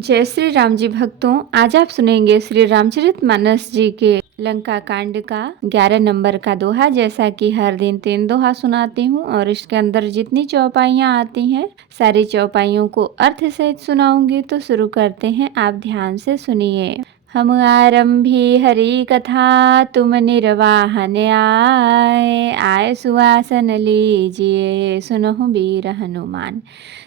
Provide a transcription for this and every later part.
जय श्री राम जी भक्तों, आज आप सुनेंगे श्री रामचरितमानस जी के लंका कांड का 11 नंबर का दोहा। जैसा कि हर दिन 3 दोहा सुनाती हूँ और इसके अंदर जितनी चौपाइयाँ आती हैं सारी चौपाइयों को अर्थ सहित सुनाऊंगी। तो शुरू करते हैं, आप ध्यान से सुनिए। हम आरंभी हरि कथा, तुम निर्वाहन आए, आए सुवासन लीजिए, सुनहु वीर हनुमान।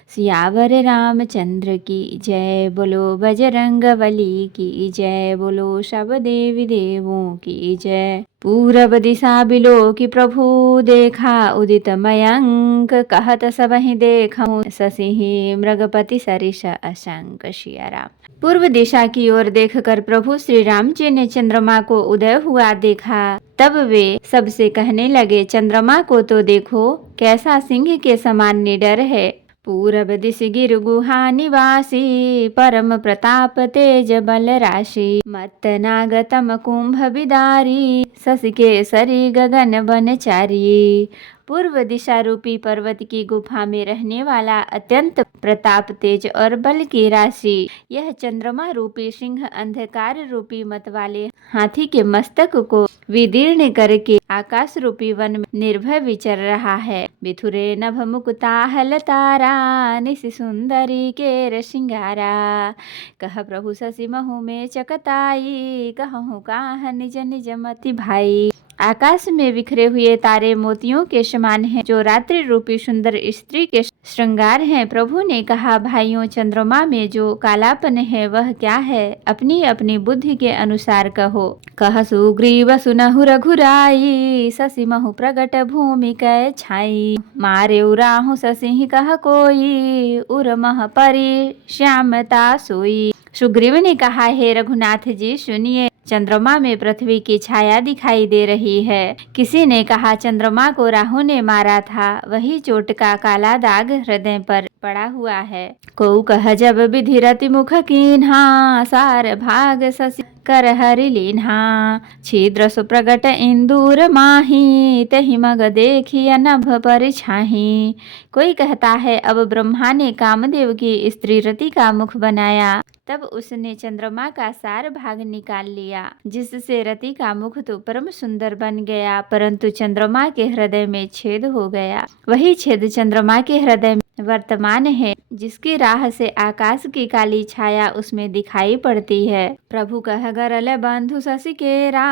सियावर रामचंद्र की जय, बोलो बजरंग बली की जय, बोलो सब देवी देवों की जय। पूरब दिशा बिलो की प्रभु, देखा उदित मयंक, कहत सबहि देखऊं, ससिहि मृगपति सरिस असंक। सिया राम। पूर्व दिशा की ओर देखकर प्रभु श्री राम जी ने चंद्रमा को उदय हुआ देखा। तब वे सबसे कहने लगे, चंद्रमा को तो देखो, कैसा सिंह के समान निडर है। पूरब दिश गिर गुहा निवासी, परम प्रताप तेज बल राशि। मत्त नागतम कुंभ बिदारी, शशि केसरी गगन बनचारी। पूर्व दिशा रूपी पर्वत की गुफा में रहने वाला अत्यंत प्रताप तेज और बल की राशि, यह चंद्रमा रूपी सिंह अंधकार रूपी मत वाले हाथी के मस्तक को विदीर्ण करके आकाश रूपी वन में निर्भय विचर रहा है। बिथुरे नभ मुकुताहल तारा, निशि सुंदरी के सिंगारा। कह प्रभु शशि महु में चकताई, कहूँ काह निज निज मति भाई। आकाश में बिखरे हुए तारे मोतियों के समान हैं, जो रात्रि रूपी सुंदर स्त्री के श्रृंगार हैं। प्रभु ने कहा, भाइयों, चंद्रमा में जो कालापन है वह क्या है? अपनी अपनी बुद्धि के अनुसार कहो। कह सुग्रीव सुनहु रघुराई, शशि महु प्रगट भूमि कै छाई। मारे उराहु शशि कह कोई, उर मह परि श्यामता सोई। सुग्रीव ने कहा, हे रघुनाथ जी सुनिए, चंद्रमा में पृथ्वी की छाया दिखाई दे रही है। किसी ने कहा, चंद्रमा को राहु ने मारा था, वही चोट का काला दाग हृदय पर पड़ा हुआ है। को कह जब विधि रति मुख कीन्हा, सार भाग शशि कर हरि लीन्हा। छिद्र सुप्रगट इंदूर माही, तहि मग देखिय नभ परिछाही। कोई कहता है, अब ब्रह्मा ने कामदेव की स्त्री रति का मुख बनाया, तब उसने चंद्रमा का सार भाग निकाल लिया, जिससे रति का मुख तो परम सुंदर बन गया, परंतु चंद्रमा के हृदय में छेद हो गया। वही छेद चंद्रमा के हृदय में वर्तमान है, जिसकी राह से आकाश की काली छाया उसमें दिखाई पड़ती है। प्रभु कह गरल बंधु शशि केरा,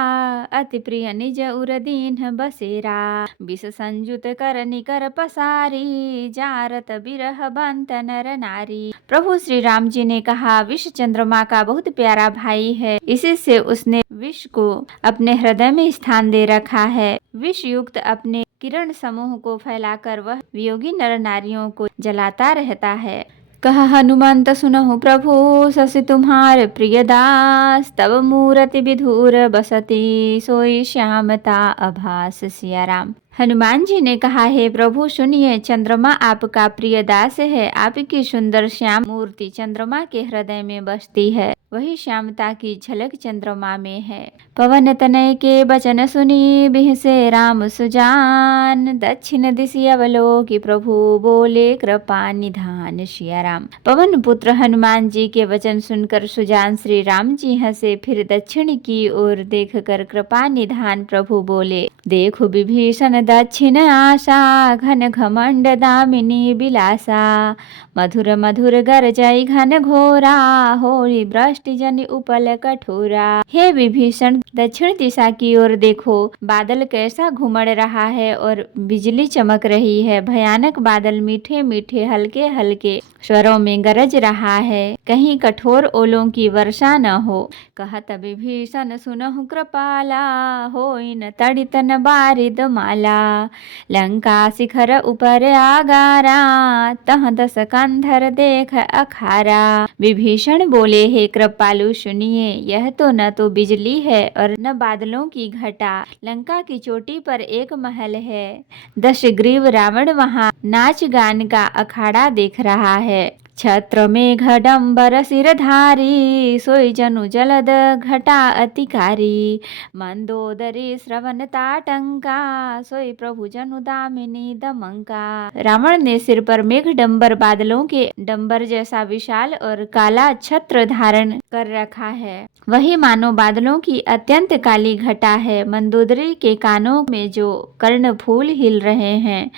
अति प्रिय निज उर दीन बसेरा। विष संयुत कर निकर पसारी, जारत बिरह बंत नर नारी। प्रभु श्री राम जी ने कहा, विष चंद्रमा का बहुत प्यारा भाई है, इसी से उसने विष को अपने हृदय में स्थान दे रखा है। विष युक्त अपने किरण समूह को फैलाकर वह वियोगी नर नारियों को जलाता रहता है। कह हनुमंत सुनहु प्रभु, शशि तुम्हार प्रिय दास, तब मूरति विधुर बसती, सोई श्यामता आभास। सिया राम। हनुमान जी ने कहा, हे प्रभु सुनिए, चंद्रमा आपका प्रिय दास है। आपकी सुंदर श्याम मूर्ति चंद्रमा के हृदय में बसती है, वही श्यामता की झलक चंद्रमा में है। पवन तनय के बचन सुनी, बिहसे राम सुजान, दक्षिण दिशि अवलोकि प्रभु, बोले कृपा निधान। सिया राम। पवन पुत्र हनुमान जी के वचन सुनकर सुजान श्री राम जी हंसे, फिर दक्षिण की ओर देखकर कृपा निधान प्रभु बोले, देखो विभीषण दक्षिण आशा, घन घमंड दामिनी बिलासा। मधुर मधुर गरजई घन घोरा, होरी वृष्टि जनि उपल कठोरा। हे विभीषण, दक्षिण दिशा की ओर देखो, बादल कैसा घुमड़ रहा है और बिजली चमक रही है। भयानक बादल मीठे मीठे हल्के हल्के स्वरों में गरज रहा है, कहीं कठोर ओलों की वर्षा न हो। कहत विभीषण सुनहु कृपाला, होई न तड़ित न बारिद माला। लंका शिखर ऊपर आगारा, तह दस कंधर देख अखारा। विभीषण बोले, हे कृपालु सुनिए, यह तो न तो बिजली है और न बादलों की घटा। लंका की चोटी पर एक महल है, दशग्रीव रावण वहाँ नाच गान का अखाड़ा देख रहा है। छत्र मेघ डम्बर सिरधारी सोई जनु जलद घटा अतिकारी मंदोदरी श्रवण ताटंका सोई प्रभु जनु दामिनी दमंका। रावण ने सिर पर मेघ डंबर बादलों के डंबर जैसा विशाल और काला छत्र धारण कर रखा है। वही मानो बादलों की अत्यंत काली घटा है। मंदोदरी के कानों में जो कर्ण फूल हिल रहे हैं,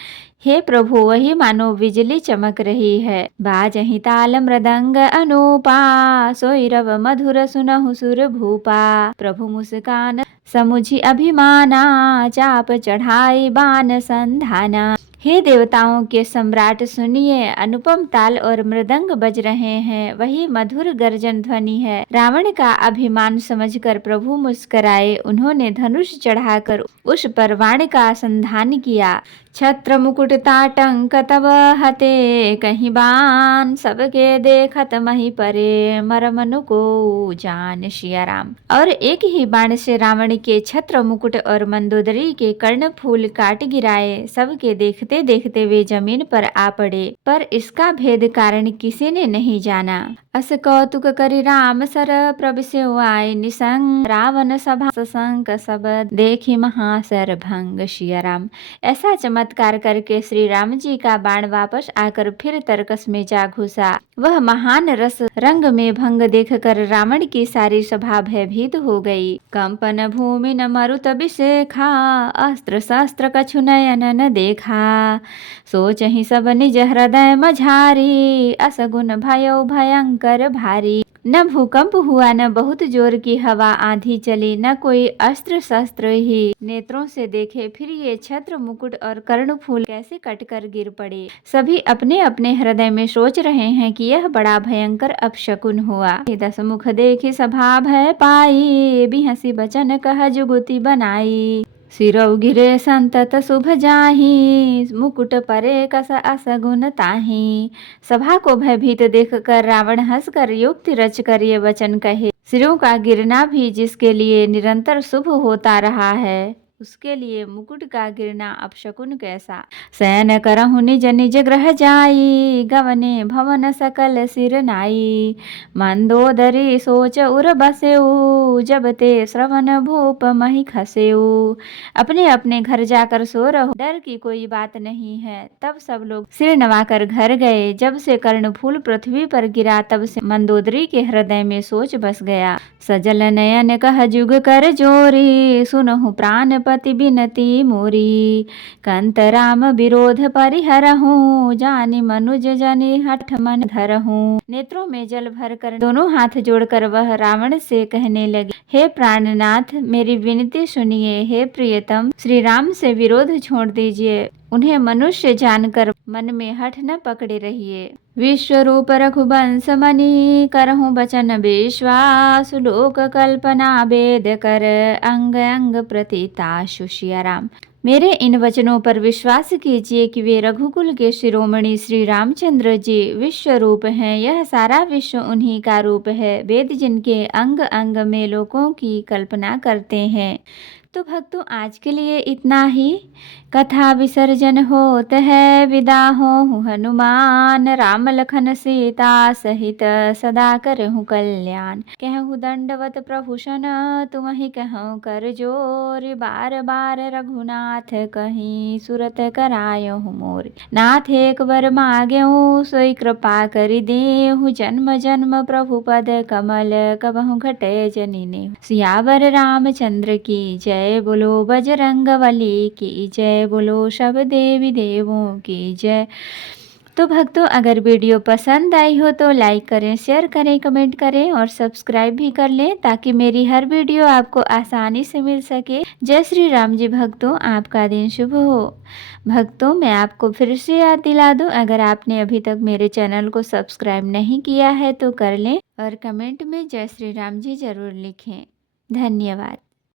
हे प्रभु वही मानो बिजली चमक रही है। बाजहि ताल मृदंग अनूपा सोई रव मधुर सुनहु सुर भूपा। प्रभु मुस्कान समुझि अभिमाना चाप चढ़ाई बान संधाना। हे देवताओं के सम्राट सुनिए, अनुपम ताल और मृदंग बज रहे हैं, वही मधुर गर्जन ध्वनि है। रावण का अभिमान समझकर प्रभु मुस्कराए। उन्होंने धनुष चढ़ाकर उस पर बाण का संधान किया। छत्र मुकुट ताटंक तब हते कहीं बान सबके देखत मही परे मरमनु को जान सिया राम। और एक ही बाण से रावण के छत्र मुकुट और मंदोदरी के कर्ण फूल काट गिराए। सबके देखते देखते वे जमीन पर आ पड़े, पर इसका भेद कारण किसी ने नहीं जाना। अस कौतुक करि राम सर प्रभिसेउ आए निसंग रावण सभा ससंक सब देखी महासर भंग सिया राम। ऐसा चमत्कार करके श्री राम जी का बाण वापस आकर फिर तरकस में जा घुसा। वह महान रस रंग में भंग देखकर रावण की सारी सभा भयभीत हो गई। कंपन भूमि न मरुत बिसेखा अस्त्र शस्त्र कछु नयन न देखा। सोचहि सब निज हृदय मझारी असगुन भयो भयंकर भारी। न भूकंप हुआ, न बहुत जोर की हवा आंधी चली, न कोई अस्त्र शस्त्र ही नेत्रों से देखे। फिर ये छत्र मुकुट और कर्ण फूल कैसे कटकर गिर पड़े। सभी अपने अपने हृदय में सोच रहे हैं कि यह बड़ा भयंकर अपशकुन हुआ। दस मुख देखी सभा भय पाई बिहसी बचन कह जुगुति बनाई। सिरौ गिरे संतत शुभ जाहि मुकुट परे कस असगुन ताहि। सभा को भयभीत देखकर रावण हंसकर युक्ति रचकर ये वचन कहे, सिरों का गिरना भी जिसके लिए निरंतर शुभ होता रहा है, उसके लिए मुकुट का गिरना अपशकुन कैसा। शयन करहु निज निज ग्रह जाई गवने भवन सकल सिर नाई। मंदोदरी सोच उर बसेऊ जब ते श्रवण भूप मही खसेऊ। अपने अपने घर जाकर सो रहो, डर की कोई बात नहीं है। तब सब लोग सिर नवाकर घर गए। जब से कर्णफूल पृथ्वी पर गिरा तब से मंदोदरी के हृदय में सोच बस गया। सजल नयन कह जुग कर जोरी सुनहु प्राणपति बिनती मोरी। कंत राम विरोध परिहरहूँ जानि मनुज जनि हठ मन धरहूँ। नेत्रों में जल भर कर दोनों हाथ जोड़कर वह रावण से कहने लगे, हे प्राणनाथ मेरी विनती सुनिए। हे प्रियतम श्री राम से विरोध छोड़ दीजिए। उन्हें मनुष्य जानकर मन में हठ न पकड़े रहिए। विश्व रूप रघुवंश मणि करहूँ बचन विश्वास लोक कल्पना वेद कर अंग अंग प्रतीताशु सिया राम। मेरे इन वचनों पर विश्वास कीजिए कि वे रघुकुल के शिरोमणि श्री रामचंद्र जी विश्व रूप हैं। यह सारा विश्व उन्हीं का रूप है। वेद जिनके अंग अंग में लोकों की कल्पना करते हैं। तो भक्तों आज के लिए इतना ही। कथा विसर्जन होत है विदा हो हनुमान। राम लखन सीता सहित सदा करहु कल्याण। कहूँ दंडवत प्रभु सन तुम्हि कहूँ कर जोर। बार बार रघुनाथ कहीं सुरत करायहु मोर। नाथ एक वर मांगेहूँ सोई कृपा करि देहु। जन्म जन्म प्रभु पद कमल कबहु घटे जनिने। सियावर रामचंद्र की जय। बोलो बजरंगबली की जय। बोलो सब देवी देवों की जय। तो भक्तों अगर वीडियो पसंद आई हो तो लाइक करें, शेयर करें, कमेंट करें और सब्सक्राइब भी कर लें ताकि मेरी हर वीडियो आपको आसानी से मिल सके। जय श्री राम जी भक्तों, आपका दिन शुभ हो। भक्तों मैं आपको फिर से याद दिला दूं, अगर आपने अभी तक मेरे चैनल को सब्सक्राइब नहीं किया है तो कर लें और कमेंट में जय श्री राम जी जरूर लिखें। धन्यवाद।